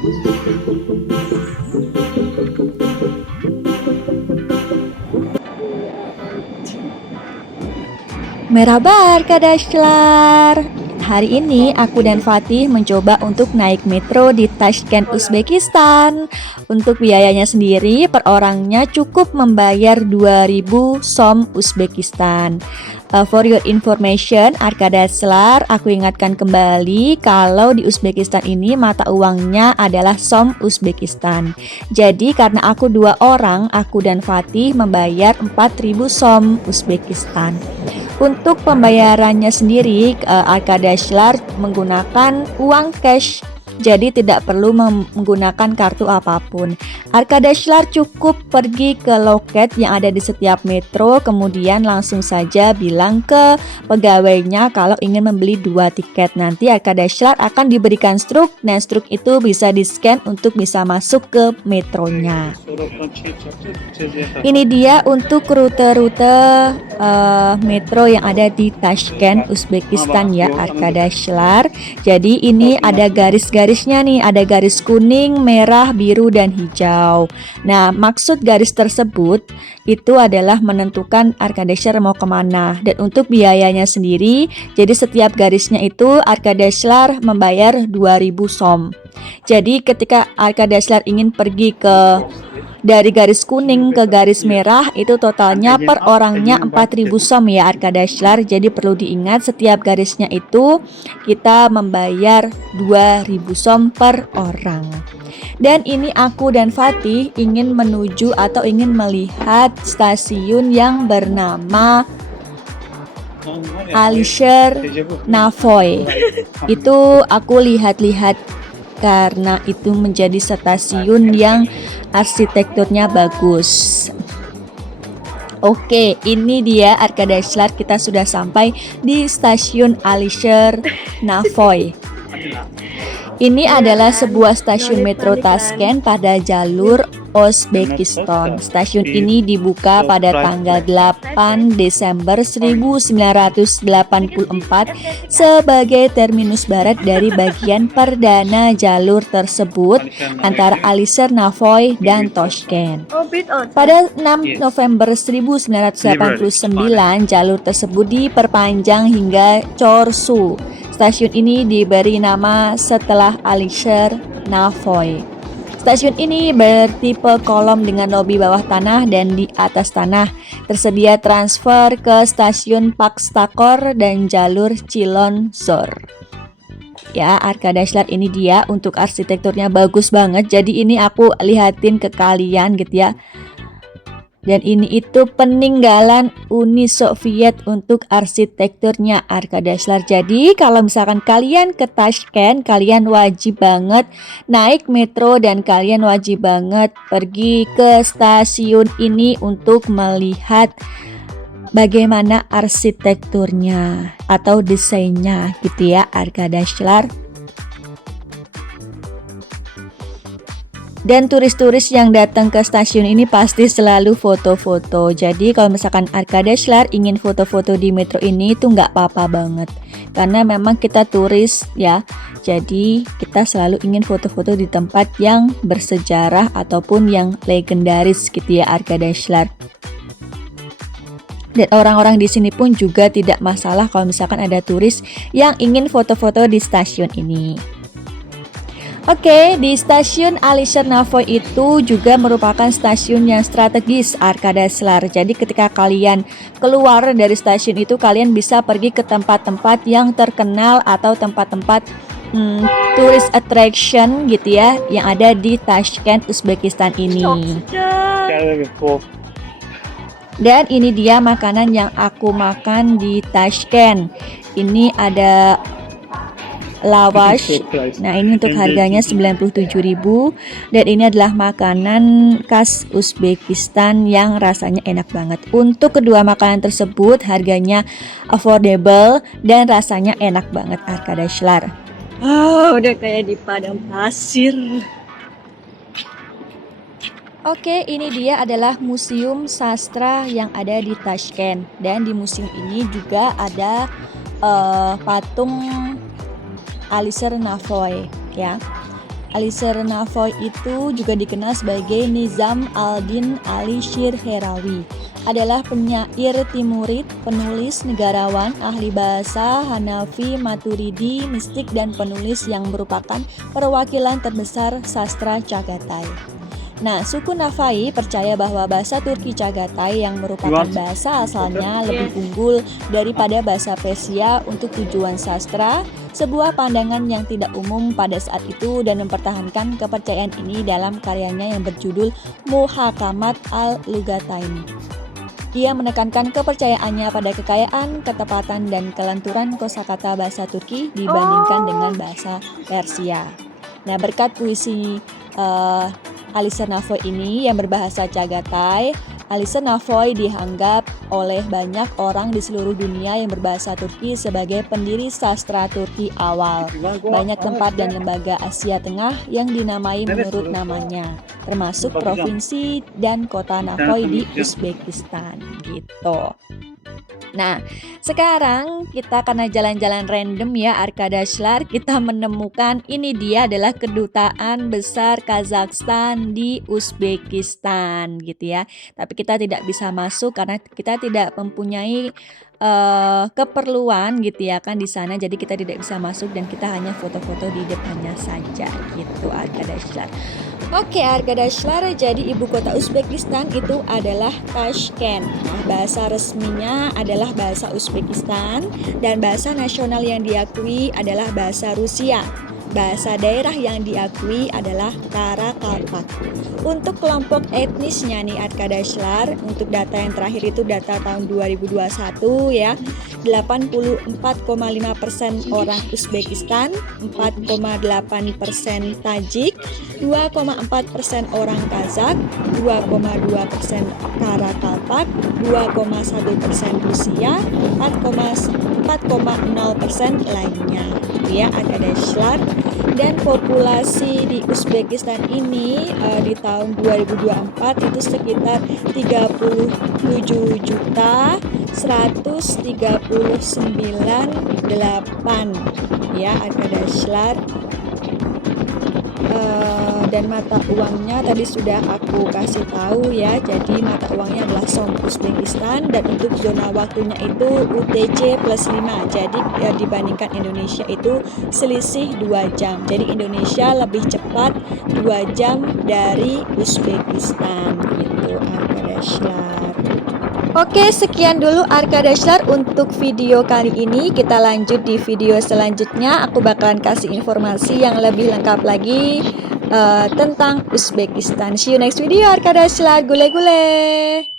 Merhaba arkadaşlar. Hari ini aku dan Fatih mencoba untuk naik metro di Tashkent, Uzbekistan. Untuk biayanya sendiri per orangnya cukup membayar 2000 som Uzbekistan. For your information, arkadaşlar, aku ingatkan kembali kalau di Uzbekistan ini mata uangnya adalah som Uzbekistan. Jadi karena aku dua orang, aku dan Fatih membayar 4000 som Uzbekistan. Untuk pembayarannya sendiri, arkadaşlar menggunakan uang cash, jadi tidak perlu menggunakan kartu apapun. Arkadaşlar cukup pergi ke loket yang ada di setiap metro, kemudian langsung saja bilang ke pegawainya kalau ingin membeli 2 tiket. Nanti arkadaşlar akan diberikan struk, dan struk itu bisa di-scan untuk bisa masuk ke metronya. Ini dia untuk rute-rute metro yang ada di Tashkent, Uzbekistan ya arkadaşlar. Jadi ini ada garis-garisnya nih, ada garis kuning, merah, biru, dan hijau. Nah, maksud garis tersebut itu adalah menentukan arkadaşlar mau kemana. Dan untuk biayanya sendiri, jadi setiap garisnya itu arkadaşlar membayar 2000 som. Jadi ketika arkadaşlar ingin pergi dari garis kuning ke garis merah, itu totalnya per orangnya 4000 som ya arkadaşlar. Jadi perlu diingat setiap garisnya itu kita membayar 2000 som per orang. Dan ini aku dan Fatih ingin menuju atau ingin melihat stasiun yang bernama Alisher Navoy. Itu aku lihat-lihat karena itu menjadi stasiun yang arsitekturnya bagus. Oke, ini dia arkadaşlar, kita sudah sampai di stasiun Alisher Navoy. Ini adalah sebuah stasiun metro Tashkent pada jalur Uzbekistan. Stasiun ini dibuka pada tanggal 8 Desember 1984 sebagai terminus barat dari bagian perdana jalur tersebut antara Alisher Navoy dan Tashkent. Pada 6 November 1989, jalur tersebut diperpanjang hingga Chorsu. Stasiun ini diberi nama setelah Alisher Navoy. Stasiun ini bertipe kolom dengan lobi bawah tanah dan di atas tanah. Tersedia transfer ke stasiun Pakstakor dan jalur Chilonzor. Ya arkadaşlar, ini dia untuk arsitekturnya bagus banget. Jadi ini aku lihatin ke kalian gitu ya. Dan ini itu peninggalan Uni Soviet untuk arsitekturnya arkadaşlar. Jadi kalau misalkan kalian ke Tashkent, kalian wajib banget naik metro dan kalian wajib banget pergi ke stasiun ini untuk melihat bagaimana arsitekturnya atau desainnya gitu ya arkadaşlar. Dan turis-turis yang datang ke stasiun ini pasti selalu foto-foto. Jadi kalau misalkan arkadaşlar ingin foto-foto di metro ini itu nggak apa-apa banget. Karena memang kita turis ya. Jadi kita selalu ingin foto-foto di tempat yang bersejarah ataupun yang legendaris gitu ya arkadaşlar. Dan orang-orang di sini pun juga tidak masalah kalau misalkan ada turis yang ingin foto-foto di stasiun ini. Oke, di stasiun Alisher Navoy itu juga merupakan stasiun yang strategis arkadaşlar. Jadi ketika kalian keluar dari stasiun itu, kalian bisa pergi ke tempat-tempat yang terkenal atau tempat-tempat tourist attraction gitu ya, yang ada di Tashkent, Uzbekistan ini. Dan ini dia makanan yang aku makan di Tashkent. Ini ada lawash. Nah, ini untuk harganya 97.000 dan ini adalah makanan khas Uzbekistan yang rasanya enak banget. Untuk kedua makanan tersebut harganya affordable dan rasanya enak banget arkadaşlar. Udah kayak di padang pasir. Oke, ini dia adalah Museum Sastra yang ada di Tashkent. Dan di museum ini juga ada patung Alisher Navoy ya. Alisher Navoy itu juga dikenal sebagai Nizam al-Din Ali Shir Herawi. Adalah penyair Timurid, penulis, negarawan, ahli bahasa, Hanafi, Maturidi, mistik, dan penulis yang merupakan perwakilan terbesar sastra Chagatai. Nah, suku Nafai percaya bahwa bahasa Turki Chagatai yang merupakan bahasa asalnya lebih unggul daripada bahasa Persia untuk tujuan sastra, sebuah pandangan yang tidak umum pada saat itu, dan mempertahankan kepercayaan ini dalam karyanya yang berjudul Muhakamat al-Lugatain. Ia menekankan kepercayaannya pada kekayaan, ketepatan, dan kelenturan kosakata bahasa Turki dibandingkan dengan bahasa Persia. Nah, berkat puisi Alisher Navoy ini yang berbahasa Chagatai, Alisher Navoy dianggap oleh banyak orang di seluruh dunia yang berbahasa Turki sebagai pendiri sastra Turki awal. Banyak tempat dan lembaga Asia Tengah yang dinamai menurut namanya, termasuk provinsi dan kota Navoy di Uzbekistan gitu. Nah, sekarang kita karena jalan-jalan random ya Arkadaşlar, kita menemukan ini dia adalah kedutaan besar Kazakhstan di Uzbekistan gitu ya. Tapi kita tidak bisa masuk karena kita tidak mempunyai keperluan gitu ya kan di sana, jadi kita tidak bisa masuk dan kita hanya foto-foto di depannya saja gitu Arkadaşlar. Oke Arkadaşlar, jadi ibu kota Uzbekistan itu adalah Tashkent. Nah, bahasa resminya adalah bahasa Uzbekistan dan bahasa nasional yang diakui adalah bahasa Rusia. Bahasa daerah yang diakui adalah Karakalpak. Untuk kelompok etnisnya nih Arkadaşlar, untuk data yang terakhir itu data tahun 2021 ya, 84,5% orang Uzbekistan, 4,8% Tajik, 2,4% orang Kazakh, 2,2% Karakalpak, 2,1% Rusia, 4,0% lainnya ya Arkadaşlar. Dan populasi di Uzbekistan ini di tahun 2024 itu sekitar 37.139.8 ya Arkadaşlar. Dan mata uangnya tadi sudah aku kasih tahu ya, jadi mata uangnya adalah Som Uzbekistan dan untuk zona waktunya itu UTC plus 5, jadi dibandingkan Indonesia itu selisih 2 jam, jadi Indonesia lebih cepat 2 jam dari Uzbekistan gitu Arkadaşlar. Oke, sekian dulu Arkadaşlar untuk video kali ini. Kita lanjut di video selanjutnya. Aku bakalan kasih informasi yang lebih lengkap lagi tentang Uzbekistan. See you next video Arkadaşlar. Gule gule.